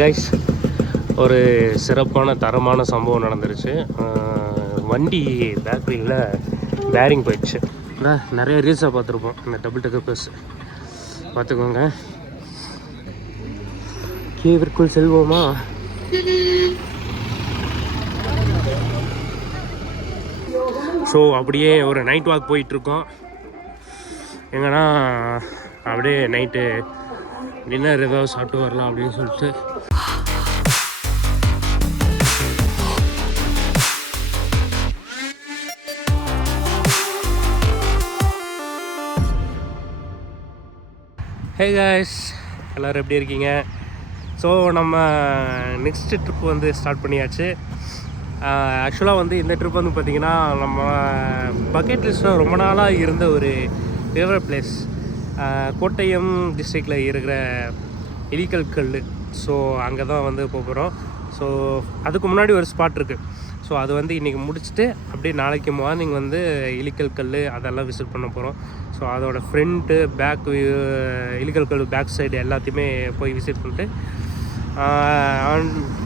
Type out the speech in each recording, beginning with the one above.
Guys, ஒரு சிறப்பான தரமான சம்பவம் நடந்துருச்சு. வண்டி பேக்கரியில் பேரிங் போயிடுச்சு. நிறைய ரீல்ஸாக பார்த்துருப்போம் இந்த டபுள் டெக்கர் பஸ். பார்த்துக்கோங்க. கேவிற்குள் செல்வோமா? ஸோ அப்படியே ஒரு நைட் வாக் போயிட்டுருக்கோம். எங்கன்னா அப்படியே நைட்டு டின்னர் ஏதாவது சாப்பிட்டு வரலாம் அப்படின்னு சொல்லிட்டு. ஹே காய்ஸ், எல்லோரும் எப்படி இருக்கீங்க? ஸோ நம்ம நெக்ஸ்ட் ட்ரிப் வந்து ஸ்டார்ட் பண்ணியாச்சு. ஆக்சுவலாக வந்து இந்த ட்ரிப் வந்து பார்த்திங்கன்னா நம்ம பக்கெட் லிஸ்ட்டில் ரொம்ப நாளாக இருந்த ஒரு ஃபேவரட் பிளேஸ், கோட்டயம் டிஸ்ட்ரிக்டில் இருக்கிற இலிக்கல் கல். ஸோ அங்கே தான் வந்து போகிறோம். ஸோ அதுக்கு முன்னாடி ஒரு ஸ்பாட் இருக்குது. ஸோ அது வந்து இன்றைக்கி முடிச்சுட்டு அப்படியே நாளைக்கு மார்னிங் வந்து இலிக்கல் கல் அதெல்லாம் விசிட் பண்ண போகிறோம். ஸோ அதோடய ஃப்ரண்ட்டு பேக் இலிக்கல் கல் பேக் சைடு எல்லாத்தையுமே போய் விசிட் பண்ணிட்டு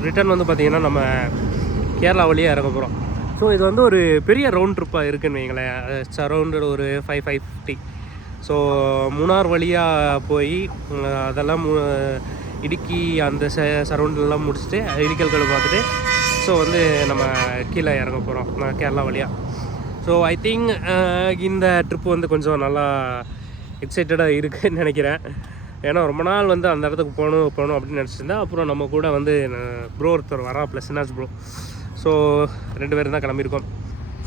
ரிட்டர்ன் வந்து பார்த்திங்கன்னா நம்ம கேரளா வழியாக இறங்க போகிறோம். ஸோ இது வந்து ஒரு பெரிய ரவுண்ட் ட்ரிப்பாக இருக்குதுன்னு வைங்களேன். அரௌண்டட் ஒரு 550. ஸோ மூணார் வழியாக போய் அதெல்லாம் இடுக்கி அந்த சரௌண்டெல்லாம் முடிச்சுட்டு இலிக்கல் கல் பார்த்துட்டு ஸோ வந்து நம்ம கீழே இறங்க போகிறோம் கேரளா வழியாக. ஸோ ஐ திங்க் இந்த ட்ரிப்பு வந்து கொஞ்சம் நல்லா எக்ஸைட்டடாக இருக்குதுன்னு நினைக்கிறேன். ஏன்னா ரொம்ப நாள் வந்து அந்த இடத்துக்கு போகணும் அப்படின்னு நினச்சிருந்தேன். அப்புறம் நம்ம கூட வந்து ப்ரோ ஒருத்தர் வரா, ப்ளஸ் சினாஜ் ப்ரோ. ஸோ 2 பேரும் தான் கிளம்பியிருக்கோம்.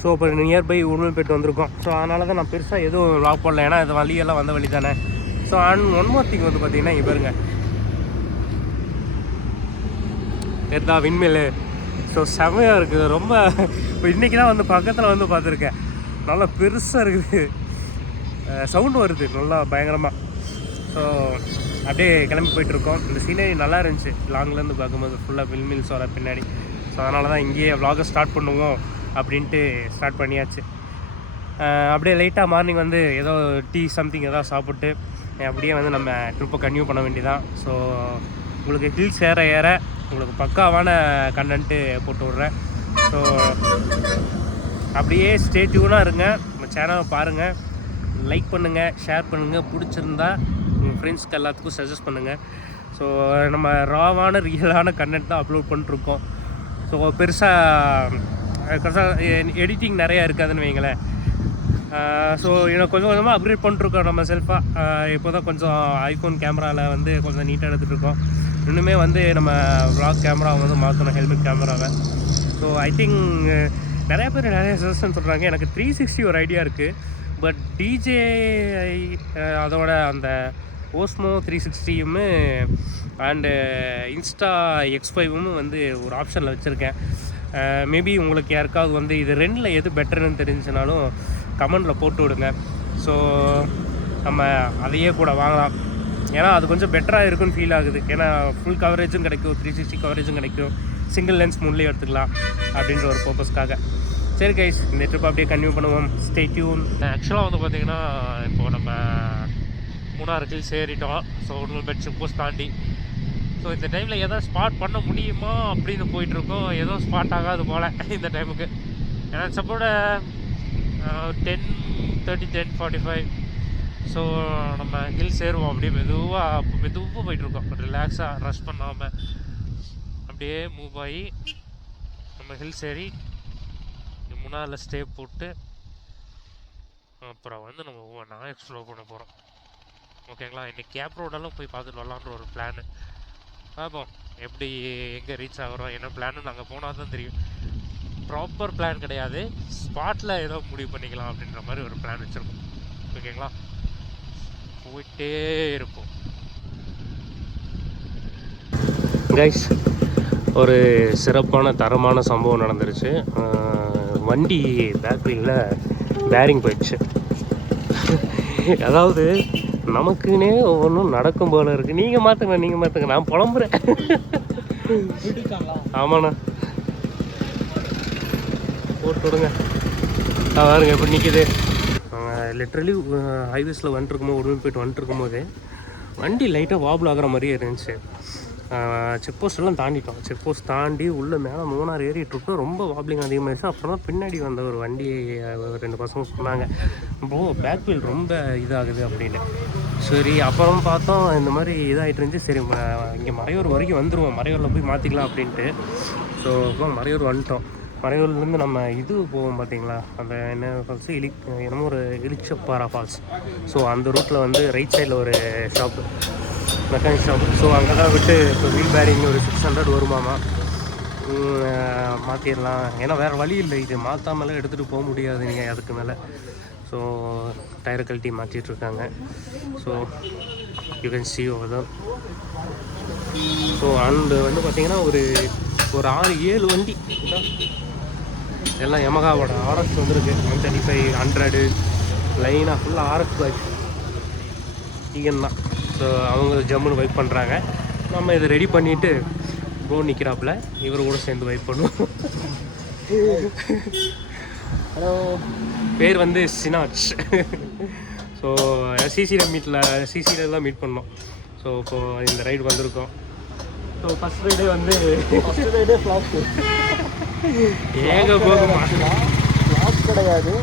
ஸோ இப்போ நியர்பை உடுமல்பேட் வந்திருக்கோம். ஸோ அதனால தான் நான் பெருசாக எதுவும் வ்ளாக் போடல, ஏன்னா இது வழியெல்லாம் வந்த வழி தானே. ஸோ ஒன் மோர் திங் வந்து பார்த்திங்கன்னா இங்கே பாருங்க, எதா விண்மில். ஸோ செமையாக இருக்குது. ரொம்ப இப்போ இன்றைக்கி தான் வந்து பக்கத்தில் வந்து பார்த்துருக்கேன். நல்லா பெருசாக இருக்குது, சவுண்டு வருது நல்லா பயங்கரமாக. ஸோ அப்படியே கிளம்பி போயிட்டுருக்கோம். இந்த சீனரி நல்லா இருந்துச்சு லாங்லேருந்து பார்க்கும்போது, ஃபுல்லாக விண்மில்ஸ் வர பின்னாடி. ஸோ அதனால தான் இங்கேயே vlog ஸ்டார்ட் பண்ணுவோம் அப்படின்ட்டு ஸ்டார்ட் பண்ணியாச்சு. அப்படியே லைட்டாக மார்னிங் வந்து ஏதோ டீ சம்திங் ஏதாவது சாப்பிட்டு அப்படியே வந்து நம்ம ட்ரிப்பை கன்டினியூ பண்ண வேண்டியதான். ஸோ உங்களுக்கு ஹில்ஸ் ஏற உங்களுக்கு பக்காவான கண்டென்ட்டு போட்டு விட்றேன். ஸோ அப்படியே ஸ்டே டியூனாக இருங்க. நம்ம சேனலை பாருங்கள், லைக் பண்ணுங்கள், ஷேர் பண்ணுங்கள், பிடிச்சிருந்தா உங்கள் ஃப்ரெண்ட்ஸ்க்கு எல்லாத்துக்கும் சஜஸ்ட் பண்ணுங்கள். ஸோ நம்ம ராவான ரியலான கண்டென்ட் தான் அப்லோட் பண்ணிட்டுருக்கோம். ஸோ பெருசாக எடிட்டிங் நிறையா இருக்காதுன்னு வைங்களேன். ஸோ இன்னும் கொஞ்சம் கொஞ்சமாக அப்கிரேட் பண்ணிட்டுருக்கோம் நம்ம செல்ஃபாக. இப்போ தான் கொஞ்சம் ஐஃபோன் கேமராவில் வந்து கொஞ்சம் நீட்டாக எடுத்துகிட்ருக்கோம். இன்னுமே வந்து நம்ம vlog கேமராவை வந்து மாற்றணும், ஹெல்மெட் கேமராவை. ஸோ ஐ திங்க் நிறையா பேர் நிறைய சஜஷன் சொல்கிறாங்க. எனக்கு 360 ஒரு ஐடியா இருக்குது. பட் டிஜே அதோட அந்த ஓஸ்மோ 360யும் அண்டு இன்ஸ்டா X5ம் வந்து ஒரு ஆப்ஷனில் வச்சுருக்கேன். மேபி உங்களுக்கு யாருக்காவது வந்து இது 2ல் எது பெட்டர்னு தெரிஞ்சுனாலும் கமெண்டில் போட்டு விடுங்க. ஸோ நம்ம அதையே கூட வாங்கலாம். ஏன்னா அது கொஞ்சம் பெட்டராக இருக்குன்னு ஃபீல் ஆகுது. ஏன்னா ஃபுல் கவரேஜும் கிடைக்கும், 360 கவரேஜும் கிடைக்கும், சிங்கிள் லென்ஸ் முன்லேயே எடுத்துக்கலாம் அப்படின்ற ஒரு பர்பஸ்க்காக. சரி கைஸ், இந்த ட்ரிப் அப்படியே கன்டினியூ பண்ணுவோம். Stay tune. ஆக்சுவலாக வந்து பார்த்திங்கன்னா இப்போது நம்ம மூணார் ஹில்ஸ் ஏறிட்டோம். ஸோ உடுமல்பேட் செக் போஸ்ட் தாண்டி. ஸோ இந்த டைமில் எதாவது ஸ்பாட் பண்ண முடியுமா அப்படின்னு போயிட்டுருக்கோம். எதுவும் ஸ்பாட் ஆகாது போல் இந்த டைமுக்கு. ஏன்னா சப்போட 10:30 10:45. ஸோ நம்ம ஹில்ஸ் ஏறுவோம். அப்படியே மெதுவாக போயிட்டுருக்கோம், ரிலாக்ஸாக ரஷ் பண்ணாமல் அப்படியே மூவ் ஆகி நம்ம ஹில்ஸ் ஏறி முன்னாள் ஸ்டே போட்டு அப்புறம் வந்து நம்ம ஒவ்வொன்றா எக்ஸ்ப்ளோர் பண்ண போகிறோம். ஓகேங்களா? இன்றைக்கி கேப் ரோடெல்லாம் போய் பார்த்துட்டு வரலான்ற ஒரு பிளானு. பார்ப்போம் எப்படி எங்கே ரீச் ஆகிறோம், என்ன பிளான்னு நாங்கள் போனால் தான் தெரியும். ப்ராப்பர் பிளான் கிடையாது, ஸ்பாட்டில் ஏதோ முடிவு பண்ணிக்கலாம் அப்படின்ற மாதிரி ஒரு பிளான் வச்சுருக்கோம். ஓகேங்களா? போயிட்டே இருப்போம். கைஸ், ஒரு சிறப்பான தரமான சம்பவம் நடந்துருச்சு. வண்டி பேக்கரியில் பேரிங் போயிடுச்சு. அதாவது நமக்குன்னே ஒவ்வொன்றும் நடக்கும் போல இருக்குது. நீங்கள் மாற்றுங்க, நான் புலம்புறேன். ஆமாண்ணா, போட்டு விடுங்க. பாருங்க எப்படி நிற்கிது. லிட்ரலி ஹைவேஸில் வந்துட்டுருக்கும்போது உடனே போய்ட்டு வந்துட்டுருக்கும் போது வண்டி லைட்டாக வாபிள் ஆகிற மாதிரியே இருந்துச்சு. செக் போஸ்ட்டெல்லாம் தாண்டிட்டோம். செக் போஸ்ட் தாண்டி உள்ளே மேலே மூணார் ஏறிட்டுருக்கோம். ரொம்ப வாப்ளிங் அதிகமாகிடுச்சு. அப்புறமா பின்னாடி வந்த ஒரு வண்டி 2 பசங்க சொன்னாங்க, ப்ரோ பேக் வீல் ரொம்ப இதாகுது அப்படின்னு. சரி அப்புறம் பார்த்தோம் இந்த மாதிரி இதாகிட்டு இருந்துச்சு. சரி இங்கே மறையூர் வரைக்கும் வந்துடுவோம், மறையூரில் போய் மாற்றிக்கலாம் அப்படின்ட்டு. ஸோ அப்புறம் மறையூர் வந்துட்டோம். மறையூர்லேருந்து நம்ம இது போவோம் பார்த்தீங்களா, அந்த என்ன ஃபால்ஸு, என்னமோ ஒரு இளிச்சப்பாறை ஃபால்ஸ். ஸோ அந்த ரூட்டில் வந்து ரைட் சைடில் ஒரு ஷாப்பு, மெக்கானிக் ஷாப். ஸோ அங்கே தான் விட்டு இப்போ வீல் பேரிங் ஒரு 600 வருமாமா, மாற்றிடலாம். ஏன்னா வேறு வழி இல்லை, இது மாற்றாமலாம் எடுத்துகிட்டு போக முடியாது நீங்கள் அதுக்கு மேலே. ஸோ டயரை கழட்டி மாற்றிட்டுருக்காங்க. So you can see over தான். ஸோ அண்டு வந்து பார்த்திங்கன்னா ஒரு 6-7 வண்டி எல்லாம் யமகாவோட ஆர்எக்ஸ் வந்துருக்கு. 135, 100 லைனாக ஃபுல்லாக ஆர்எக்ஸ் பைக் ஈகன் தான். ஸோ அவங்க ஜம்முன்னு வைப் பண்ணுறாங்க. நம்ம இதை ரெடி பண்ணிவிட்டு ப்ரோ நிற்கிறாப்புல, இவர் கூட சேர்ந்து வைப் பண்ணுவோம். ஹலோ, பேர் வந்து சினாஜ். ஸோ சிசியில் தான் மீட் பண்ணோம். ஸோ இப்போது இந்த ரைடு வந்திருக்கோம். ஸோ ஃபஸ்ட் ரைடே வந்து ஃப்ளாப் ஃப்ளாப் கிடையாது.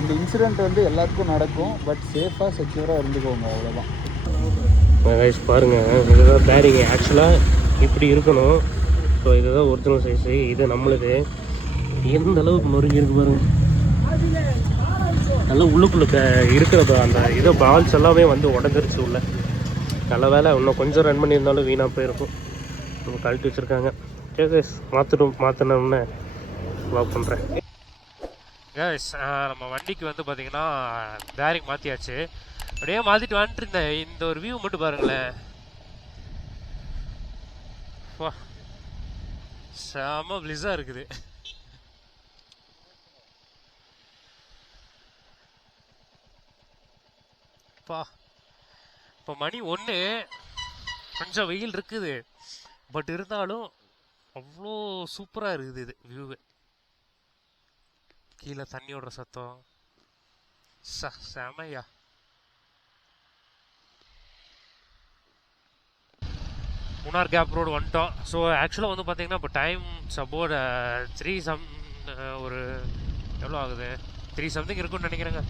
இந்த இன்சிடெண்ட் வந்து எல்லாத்துக்கும் நடக்கும், பட் சேஃபாக செக்யூராக இருந்துக்கோங்க, அவ்வளோதான். கைஸ் பாருங்கள், இதுதான் பேரிங்க. ஆக்சுவலாக இப்படி இருக்கணும். ஸோ இதுதான் ஒரிஜினல் சைஸு. இது நம்மளுது எந்த அளவுக்கு நொறுங்கி இருக்கு பாருங்க. நல்லா உள்ளுக்குள்ள இருக்கிறது அந்த இதை பால்ஸ் எல்லாமே வந்து உடஞ்சிருச்சு உள்ள. நல்ல வேலை இன்னும் கொஞ்சம் ரன் பண்ணியிருந்தாலும் வீணாக போயிருக்கும். நம்ம கழட்டி வச்சுருக்காங்க. கேஸ் மாற்றினோம்னு லாக் பண்ணுறேன். கேஸ் நம்ம வண்டிக்கு வந்து பார்த்திங்கன்னா பேரிங் மாற்றியாச்சு. அப்படியே மாற்றிட்டு வந்துட்டு இருந்தேன். இந்த ஒரு வியூ மட்டும் பாருங்களேன், வா செம பிளிஸாக இருக்குது. பா இப்போ மணி 1, கொஞ்சம் வெயில் இருக்குது, பட் இருந்தாலும் அவ்வளோ சூப்பராக இருக்குது இது வியூவு. கீழே தண்ணியோட சத்தம் செமையா. மூணார் கேப் ரோடு வந்துட்டோம். ஸோ ஆக்சுவலாக வந்து பார்த்தீங்கன்னா இப்போ டைம் சப்போர்ட் 3 ஒரு எவ்வளோ ஆகுது, 3 சம்திங் இருக்குன்னு நினைக்கிறேங்க.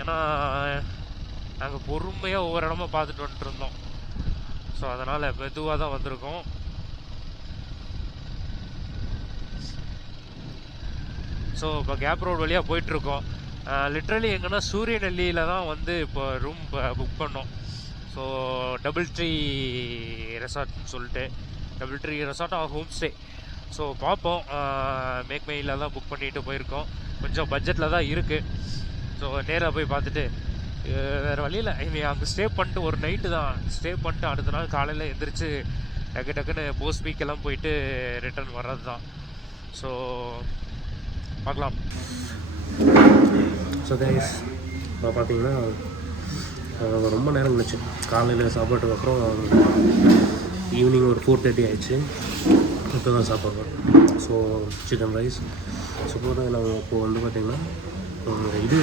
ஏன்னா நாங்கள் பொறுமையாக ஒவ்வொரு இடமா பார்த்துட்டு வந்துட்டு இருந்தோம். ஸோ அதனால் மெதுவாக தான் வந்திருக்கோம். ஸோ இப்போ கேப் ரோடு வழியாக போயிட்டுருக்கோம். லிட்ரலி எங்கன்னா சூரியநெல்லியில் தான் வந்து இப்போ ரூம் புக் பண்ணோம். ஸோ டபுள் ட்ரீ ரெசார்ட்னு சொல்லிட்டு, double tree resort home stay. So பார்ப்போம், மேக் மெயிலில் தான் புக் பண்ணிட்டு போயிருக்கோம். கொஞ்சம் பட்ஜெட்டில் தான் இருக்குது. ஸோ நேராக போய் பார்த்துட்டு வேறு வழியில் அங்கே ஸ்டே பண்ணிட்டு ஒரு நைட்டு தான் ஸ்டே பண்ணிட்டு அடுத்த நாள் காலையில் எந்திரிச்சு டக்குன்னு போஸ் பீக்கெல்லாம் போயிட்டு ரிட்டர்ன் வர்றது தான். ஸோ பார்க்கலாம். ஸோ கைஸ் இப்போ பார்த்தீங்கன்னா ரொம்ப நேரம் கழிச்சு காலையில் சாப்பாட்டுக்கு அப்புறம் ஈவினிங் ஒரு 4:30 ஆயிடுச்சு. இப்போ தான் சாப்பிட்றோம். So chicken rice. ஸோ நாங்கள் இப்போது வந்து பார்த்திங்கன்னா இது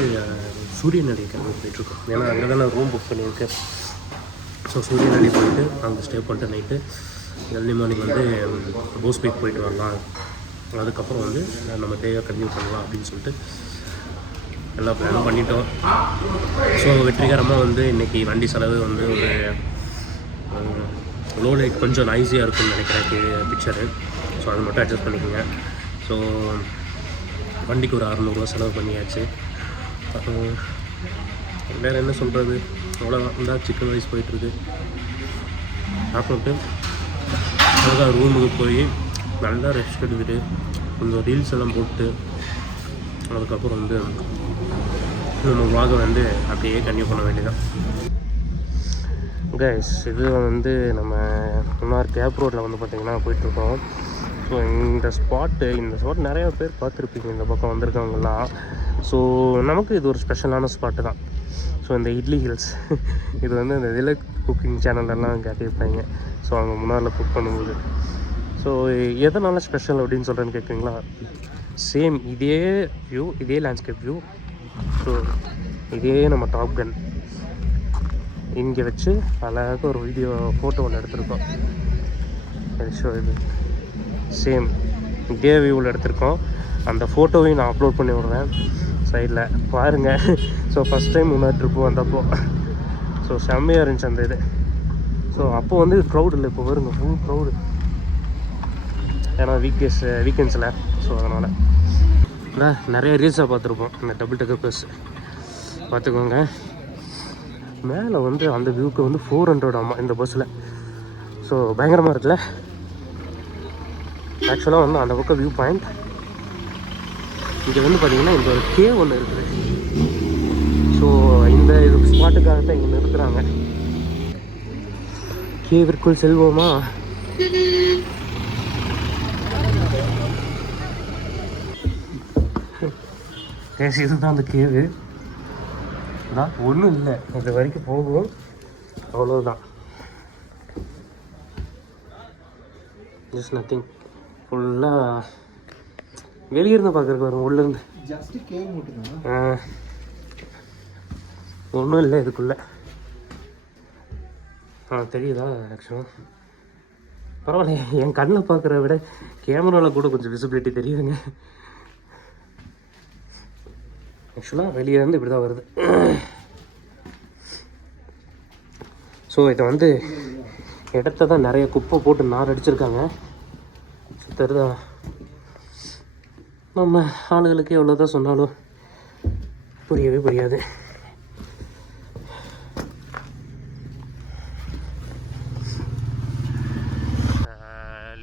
சூரியநடி கிளம்பி போயிட்டுருக்கோம். ஏன்னா அங்கே தான் நான் ரூம் புக் பண்ணியிருக்கேன். ஸோ சூரியநடி போயிட்டு அங்கே ஸ்டே பண்ணிட்டு நைட்டு ஏர்லி மார்னிங் வந்து போஸ் பீக் போயிட்டு வரலாம். அதுக்கப்புறம் வந்து நம்ம டேயை கன்டினியூ பண்ணலாம் அப்படின்னு சொல்லிட்டு எல்லாம் பிளான் பண்ணிட்டோம். ஸோ வெற்றிகரமாக வந்து இன்றைக்கி வண்டி செலவு வந்து ஒரு லோ லைட் கொஞ்சம் நாய்ஸியாக இருக்குன்னு நினைக்கிறேன் பிக்சரு. ஸோ அதை மட்டும் அட்ஜஸ்ட் பண்ணிக்கோங்க. ஸோ வண்டிக்கு ஒரு 600 ரூபா செலவு பண்ணியாச்சு. வேறு என்ன சொல்கிறது, அவ்வளோதான். இந்த சிக்கன் ரைஸ் போயிட்டுருக்கு. சாப்பிட்டு அதுதான் ரூமுக்கு போய் நல்லா ரெஸ்ட் எடுத்துகிட்டு கொஞ்சம் ரீல்ஸ் எல்லாம் போட்டு அதுக்கப்புறம் வந்து நம்ம வாக வந்து அப்படியே கன்டினியூ பண்ண வேண்டியதான். கைஸ் இது வந்து நம்ம மூணார் கேப் ரோட்டில் வந்து பார்த்திங்கன்னா போயிட்டுருக்கோம். ஸோ இந்த ஸ்பாட் நிறைய பேர் பார்த்துருப்பீங்க இந்த பக்கம் வந்திருக்கவங்கலாம். ஸோ நமக்கு இது ஒரு ஸ்பெஷலான ஸ்பாட்டு தான். ஸோ இந்த இட்லி ஹில்ஸ் இது வந்து இந்த இதில் குக்கிங் சேனல்லாம் கேட்டிருப்பாங்க. ஸோ அவங்க முன்னாடில் குக் பண்ணும்போது ஸோ எதனால் ஸ்பெஷல் அப்படின்னு சொல்கிறேன்னு கேட்குறீங்களா, சேம் இதே வியூ, இதே லேண்ட்ஸ்கேப் வியூ. ஸோ இதே நம்ம டாப் கன் இங்கே வச்சு அழகாக ஒரு ஃபோட்டோ ஒன்று எடுத்திருக்கோம். ஷோ இது சேம் இதே வியூவில் எடுத்திருக்கோம். அந்த ஃபோட்டோவையும் நான் அப்லோட் பண்ணி விட்றேன் சைடில் பாருங்கள். ஸோ ஃபஸ்ட் டைம் இன்னொரு ட்ரிப்பு வந்தப்போ ஸோ செம்மையாக இருந்துச்சு அந்த இது. ஸோ அப்போ வந்து க்ரௌட் இல்லை, இப்போ வருங்க ஃபுல் க்ரௌடு. ஏன்னா வீக்கெண்ட்ஸில் ஸோ அதனால் நிறைய ரீல்ஸாக பார்த்துருப்போம் இந்த டபுள் டெக்கர் பஸ். பார்த்துக்கோங்க, மேலே வந்து அந்த வியூக்கு வந்து 400 ஆமாம் இந்த பஸ்ஸில். ஸோ பயங்கரமாக இருக்குல்ல. ஆக்சுவலாக வந்து அந்த பக்கம் வியூ பாயிண்ட். இங்கே வந்து பார்த்திங்கன்னா இந்த ஒரு கேவ் ஒன்று இருக்குது. ஸோ இந்த இது ஸ்பாட்டுக்காக தான் இங்கே நிறுத்துகிறாங்க. கேவிற்குள் செல்வோமா? இதுதான் அந்த கேவு. அதான் ஒன்றும் இல்லை, இது வரைக்கும் போகும் அவ்வளோதான். Just nothing. ஃபுல்லாக வெளியிருந்து பார்க்குறக்கு வரும், உள்ளேருந்து ஜஸ்ட் கேவ் மட்டும்தான், ஒன்றும் இல்லை இதுக்குள்ளே. தெரியுதா? ஆக்சுவலாக பரவாயில்ல, என் கண்ணில் பார்க்குற விட கேமராவில் கூட கொஞ்சம் விசிபிலிட்டி தெரியுதுங்க. ஆக்சுவலாக வெளியே இருந்து இப்படி தான் வருது. ஸோ இதை வந்து இடத்த தான் நிறைய குப்பை போட்டு நார் அடிச்சிருக்காங்க. தெரியுதா? நம்ம ஆளுகளுக்கு எவ்வளோ தான் சொன்னாலும் புரியவே புரியாது.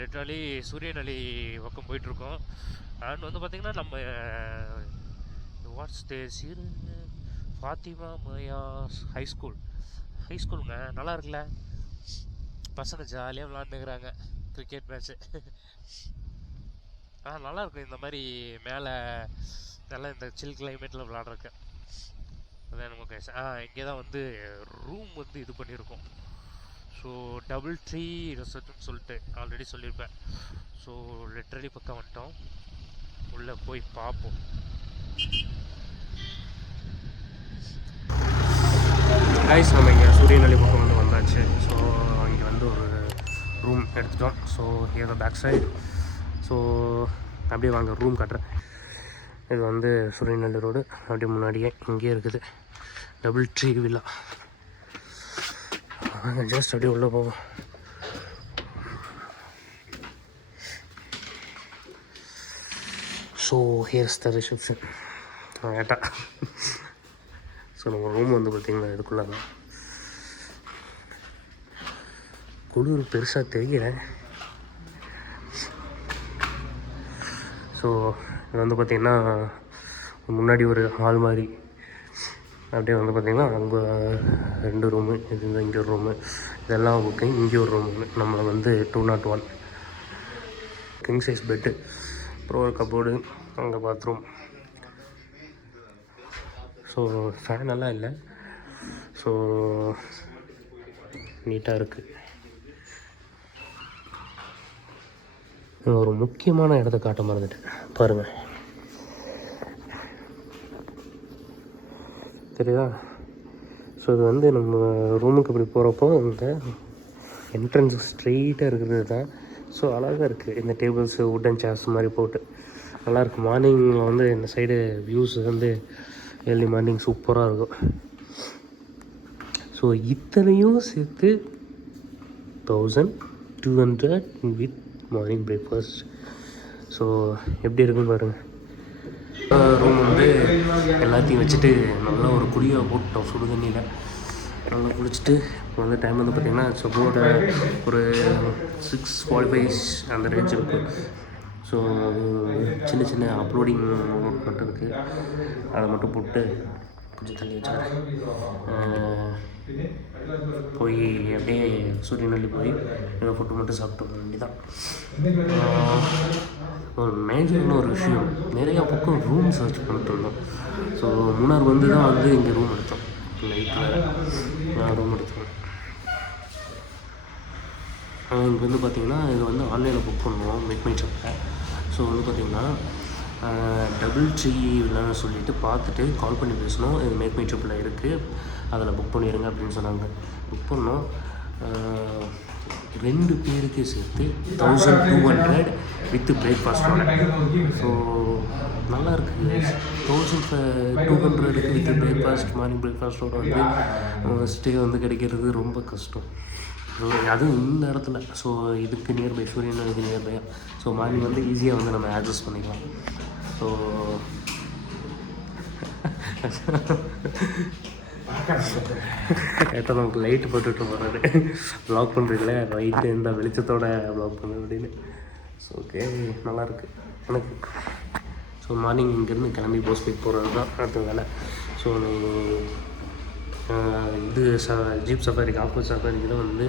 லிட்ரலி சூரியநலி பக்கம் போயிட்டுருக்கோம். அண்ட் வந்து பார்த்திங்கன்னா நம்ம வாட்ஸ் டேஸ் ஃபாத்திமா மயா ஹைஸ்கூலுங்க. நல்லா இருக்குல்ல, பசங்க ஜாலியாக விளாண்டுக்கிறாங்க கிரிக்கெட் மேட்ச்சு. நல்லாயிருக்கும் இந்த மாதிரி மேலே நல்லா இந்த சில் கிளைமேட்டில் விளாட்றக்கு. அதான் நமக்கு இங்கே தான் வந்து ரூம் வந்து இது பண்ணியிருக்கோம். ஸோ டபுள் ட்ரீ ரெசார்ட்னு சொல்லிட்டு ஆல்ரெடி சொல்லியிருப்பேன். ஸோ லிட்ரலி பக்கம் வந்துட்டோம், உள்ளே போய் பார்ப்போம். கைஸ், நம்ம இங்கே சூரியநலி பக்கம் வந்து வந்தாச்சு. ஸோ இங்கே வந்து ஒரு ரூம் எடுத்துட்டோம். So here the back side. ஸோ அப்படியே வாங்க ரூம் காட்டுறேன். இது வந்து சூரியநல்லி ரோடு, அப்படியே முன்னாடியே இங்கேயே இருக்குது டபுள் ட்ரீ வில்லா. ஜஸ்ட் அப்படியே உள்ளே போவோம். ஸோ ஹியர்ஸ் த ரிசப்ஷன். கேட்டா ஸோ நம்ம ரூம் வந்து பார்த்திங்கன்னா இதுக்குள்ளே தான். குளிர் பெருசாக தெரியல. ஸோ இது வந்து பார்த்திங்கன்னா முன்னாடி ஒரு ஹால் மாதிரி, அப்படியே வந்து பார்த்திங்கன்னா அங்கே 2 ரூமு, இது இங்கே ஒரு ரூமு, இதெல்லாம் புக்கிங். இங்கே ஒரு ரூமு நம்மளை வந்து 201 கிங் சைஸ் பெட்டு, அப்புறம் ஒரு கப்போர்டு, அங்கே பாத்ரூம். ஸோ ஃபேன் எல்லாம் இல்லை. ஸோ நீட்டாக இருக்குது. ஒரு முக்கியமான இடத்த காட்ட மறந்துட்டேன் பாருங்கள், தெரியுதா? ஸோ இது வந்து நம்ம ரூமுக்கு இப்படி போகிறப்போ இந்த என்ட்ரன்ஸ் ஸ்ட்ரெயிட்டாக இருக்கிறது தான். ஸோ அழகாக இருக்குது. இந்த டேபிள்ஸு வுட்டன் சேர்ஸ் மாதிரி போட்டு நல்லாயிருக்கு. மார்னிங்கில் வந்து இந்த சைடு வியூஸ் வந்து ஏர்லி மார்னிங் சூப்பராக இருக்கும். ஸோ இத்தனையும் சேர்த்து 1200 வித் மார்னிங் பிரேக்ஃபாஸ்ட். ஸோ எப்படி இருக்குன்னு பாருங்கள். ரூம் வந்து எல்லாத்தையும் வச்சுட்டு நல்லா ஒரு குழியாக போட்டோம் சுடு தண்ணியில். நல்லா குளிச்சுட்டு இப்போ வந்து டைம் வந்து பார்த்திங்கன்னா சப்போட ஒரு 6:45 அந்த ரேஞ்ச் இருக்கும். ஸோ சின்ன சின்ன அப்லோடிங் மட்டும் இருக்குது, அதை மட்டும் போட்டு கொஞ்சம் தண்ணி வச்சுக்கிறேன். போய் அப்படியே சூரியநல்லி போய் ஏதோ ஃபுட்டு மட்டும் சாப்பிட்டு வர வேண்டியதான். ஒரு மேஜரான ஒரு விஷயம், நிறையா பக்கம் ரூம் சர்ச் பண்ணிட்டு இருந்தோம். ஸோ மூணார் வந்து தான் வந்து இங்கே ரூம் எடுத்தோம். நைட்டில் ரூம் எடுத்தோம். இங்கே வந்து பார்த்திங்கன்னா இது வந்து ஆன்லைனில் புக் பண்ணுவோம் மை ட்ரிப்பில். ஸோ வந்து பார்த்திங்கன்னா டபுள் ட்ரீ வில்லான்னு சொல்லிட்டு பார்த்துட்டு கால் பண்ணி பேசணும். இது மை ட்ரிப்பில் இருக்குது, அதில் புக் பண்ணிடுங்க அப்படின்னு சொன்னாங்க. புக் பண்ணோம். ரெண்டு பேருக்கு சேர்த்து 1200 வித் பிரேக்ஃபாஸ்ட்டோட. ஸோ நல்லா இருக்குது. 1200 வித் பிரேக்ஃபாஸ்ட், மார்னிங் பிரேக்ஃபாஸ்ட்டோட வந்து ஸ்டே வந்து கிடைக்கிறது ரொம்ப கஷ்டம். அதுவும் இந்த இடத்துல. ஸோ இதுக்கு நியர்பை, சூரியனுக்கு நியர்பையாக. ஸோ மார்னிங் வந்து ஈஸியாக வந்து நம்ம ஆக்சஸ் பண்ணிக்கலாம். ஸோ ஏற்ற நமக்கு லைட்டு போட்டுட்டு போகிறாரு. ப்ளாக் பண்ணுறீங்களே ரைட்டு இந்த வெளிச்சத்தோட ப்ளாக் பண்ணு அப்படின்னு. ஸோ ஓகே, நல்லாயிருக்கு எனக்கு. ஸோ மார்னிங் இங்கேருந்து கிளம்பி போஸ்பேக் போகிறது தான் அடுத்த வேலை. ஸோ இது ஜீப் சஃபாரிக்கு, ஆஃபர் சஃபாரிக்கு தான் வந்து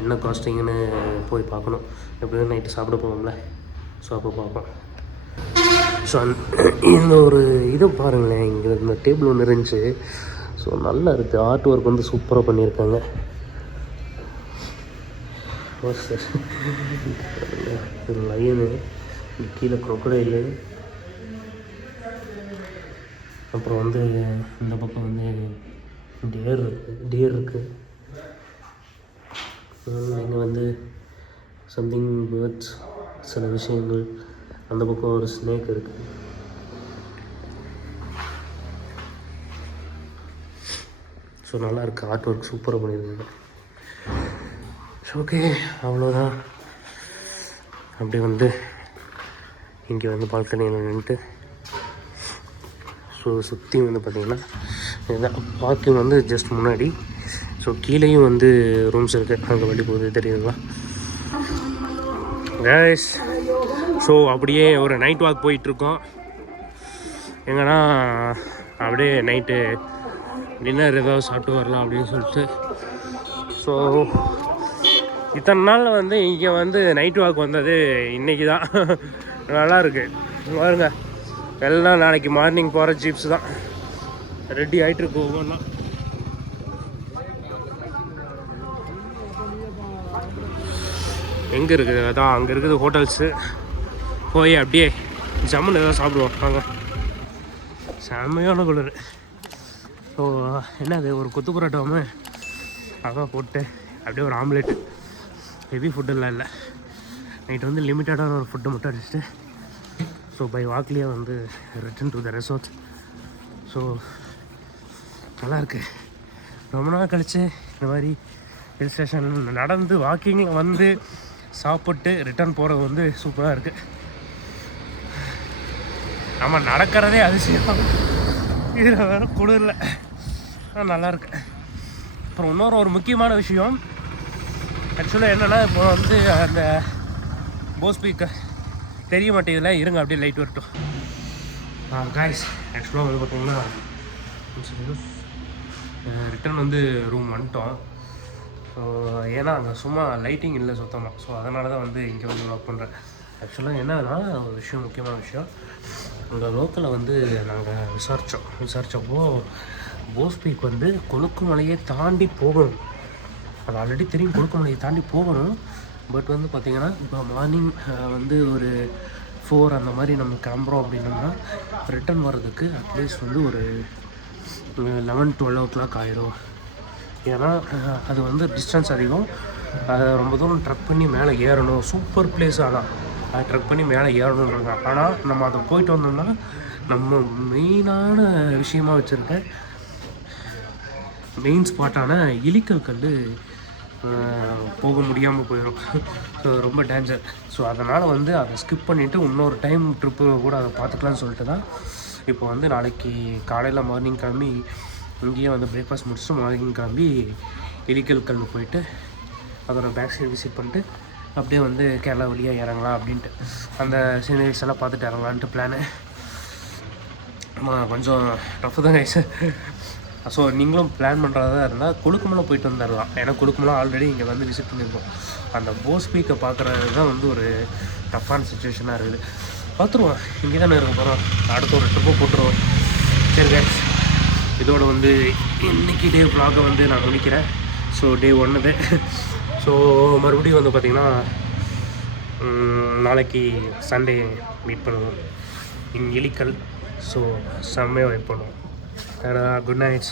என்ன காஸ்டிங்குன்னு போய் பார்க்கணும். எப்படியும் நைட்டு சாப்பிட போவோம்ல, ஸோ அப்போ பார்ப்போம். ஸோ இந்த ஒரு இது பாருங்களேன், இங்கே இந்த டேபிள் ஒன்று இருந்துச்சு. ஸோ நல்லா இருக்குது. ஆர்ட் ஒர்க் வந்து சூப்பராக பண்ணியிருக்காங்க. இது லயனு, கீழே க்ரொக்கடைலு, அப்புறம் வந்து இந்த பக்கம் வந்து டியர் இருக்குது. இங்கே வந்து சம்திங் பேர்ட்ஸ், சில விஷயங்கள். அந்த பக்கம் ஒரு ஸ்னேக் இருக்குது. ஸோ நல்லாயிருக்கு. ஆர்ட் ஒர்க் சூப்பராக பண்ணியிருக்காங்க. ஸோ ஓகே, அவ்வளோதான். அப்படி வந்து இங்கே வந்து பால்கனியில் நின்றுட்டு, ஸோ சுற்றி வந்து பார்த்திங்கன்னா இதுதான் பார்க்கிங் வந்து ஜஸ்ட் முன்னாடி. ஸோ கீழேயும் வந்து ரூம்ஸ் இருக்குது. அங்கே வழி போகுது, தெரியுதுங்களா கைஸ்? ஸோ அப்படியே ஒரு நைட் வாக் போயிட்டுருக்கோம். எங்கன்னா அப்படியே நைட்டு டின்னர் ஏதாவது சாப்பிட்டு வரலாம் அப்படின்னு சொல்லிட்டு. ஸோ இத்தனை நாள் வந்து இங்கே வந்து நைட் வாக் வந்தது இன்றைக்கி தான். நல்லா இருக்குது பாருங்க. எல்லாம் நாளைக்கு மார்னிங் போகிற ஜீப்ஸ் தான் ரெடி ஆகிட்டுருக்கு ஒவ்வொன்றா. எங்கே இருக்குது? அதான் அங்கே இருக்குது ஹோட்டல்ஸு. போய் அப்படியே ஜம்முன்னு ஏதாவது சாப்பிடுவோம் வாங்க. செம்மையான குளிர். ஸோ என்னது, ஒரு கொத்து பரோட்டாவும் அதான் போட்டு அப்படியே ஒரு ஆம்லேட். ஹெவி ஃபுட்டெல்லாம் இல்லை. நைட்டு வந்து லிமிட்டடான ஒரு ஃபுட்டு மட்டும் அடிச்சுட்டு ஸோ பை வாக்லேயே வந்து return to the resort. So நல்லாயிருக்கு. ரொம்ப நாள் கழித்து இந்த மாதிரி ஹில் ஸ்டேஷன் நடந்து வாக்கிங்கில் வந்து சாப்பிட்டு ரிட்டர்ன் போகிறது வந்து சூப்பராக இருக்குது. நம்ம நடக்கிறதே அதிசயம், இதில் வேறு குளிரில் நல்லாயிருக்கு. அப்புறம் இன்னொரு ஒரு முக்கியமான விஷயம் ஆக்சுவலாக என்னென்னா, இப்போ வந்து அந்த போஸ்பீக்கர் தெரிய மாட்டேங்குதுல, இருங்க அப்படியே லைட் வரட்டும். காய்ஸ் ஆக்சுவலாக வந்து பார்த்தீங்கன்னா ரிட்டர்ன் வந்து ரூம் வந்துட்டோம். ஸோ ஏன்னா அங்கே சும்மா லைட்டிங் இல்லை சுத்தமாக. ஸோ அதனால தான் வந்து இங்கே வந்து ஒர்க் பண்ணுறேன். ஆக்சுவலாக என்னன்னா ஒரு விஷயம், முக்கியமான விஷயம், அங்கே லோக்கலில் வந்து நாங்கள் விசாரித்தப்போ போஸ்பீக் வந்து கொழுக்குமலையை தாண்டி போகணும். அது ஆல்ரெடி தெரியும், கொழுக்குமலையை தாண்டி போகணும். பட் வந்து பார்த்திங்கன்னா இப்போ மார்னிங் வந்து ஒரு 4 அந்த மாதிரி நம்ம கிளம்புறோம் அப்படின்னோம்னா ரிட்டர்ன் வர்றதுக்கு அட்லீஸ்ட் வந்து ஒரு 11-12 o'clock ஆயிரும். ஏன்னா அது வந்து டிஸ்டன்ஸ் அதிகம். அதை ரொம்ப தூரம் ட்ரக் பண்ணி மேலே ஏறணும். Super place. ஆனால் அதை ட்ரக் பண்ணி மேலே ஏறணுன்றாங்க. ஆனால் நம்ம அதை போயிட்டு வந்தோம்னா நம்ம மெயினான விஷயமாக வச்சுருக்க மெயின் ஸ்பாட்டான இலிக்கல் கல் போக முடியாமல் போயிடும். ஸோ ரொம்ப டேஞ்சர். ஸோ அதனால் வந்து அதை ஸ்கிப் பண்ணிவிட்டு இன்னொரு டைம் ட்ரிப்பு கூட அதை பார்த்துக்கலான்னு சொல்லிட்டு தான் இப்போ வந்து நாளைக்கு காலையில் மார்னிங் கிளம்பி இங்கேயே வந்து பிரேக்ஃபாஸ்ட் முடிச்சுட்டு மார்னிங் கிளம்பி இலிக்கல் கல் போயிட்டு அதோட பேக் சைடு விசிட் பண்ணிட்டு அப்படியே வந்து கேரளா வழியாக இறங்கலாம் அப்படின்ட்டு, அந்த சீனரிஸ் எல்லாம் பார்த்துட்டு இறங்கலான்ட்டு பிளானு. கொஞ்சம் டஃப்பு தான் கைஸ். ஸோ நீங்களும் பிளான் பண்ணுறதா இருந்தால் கொழுக்குமலை போயிட்டு வந்துடலாம். ஏன்னா கொழுக்குமலை ஆல்ரெடி இங்கே வந்து விசிட் பண்ணியிருக்கோம். அந்த போஸ்பீக்கை பார்க்குறது தான் வந்து ஒரு டஃப்பான சுச்சுவேஷனாக இருக்குது. பார்த்துருவோம், இங்கே தானே இருக்க போகிறோம். அடுத்த ஒரு ட்ரிப்பை போட்டுருவோம். சரி கைஸ், இதோடு வந்து இன்றைக்கி டே vlog வந்து நான் முடிக்கிறேன். ஸோ டே 1 இது. ஸோ மறுபடியும் வந்து பார்த்திங்கன்னா நாளைக்கு சண்டே மீட் பண்ணுவோம் இன் இலிக்கல். ஸோ செம்மையாக வெயிட் பண்ணுவோம். Good night.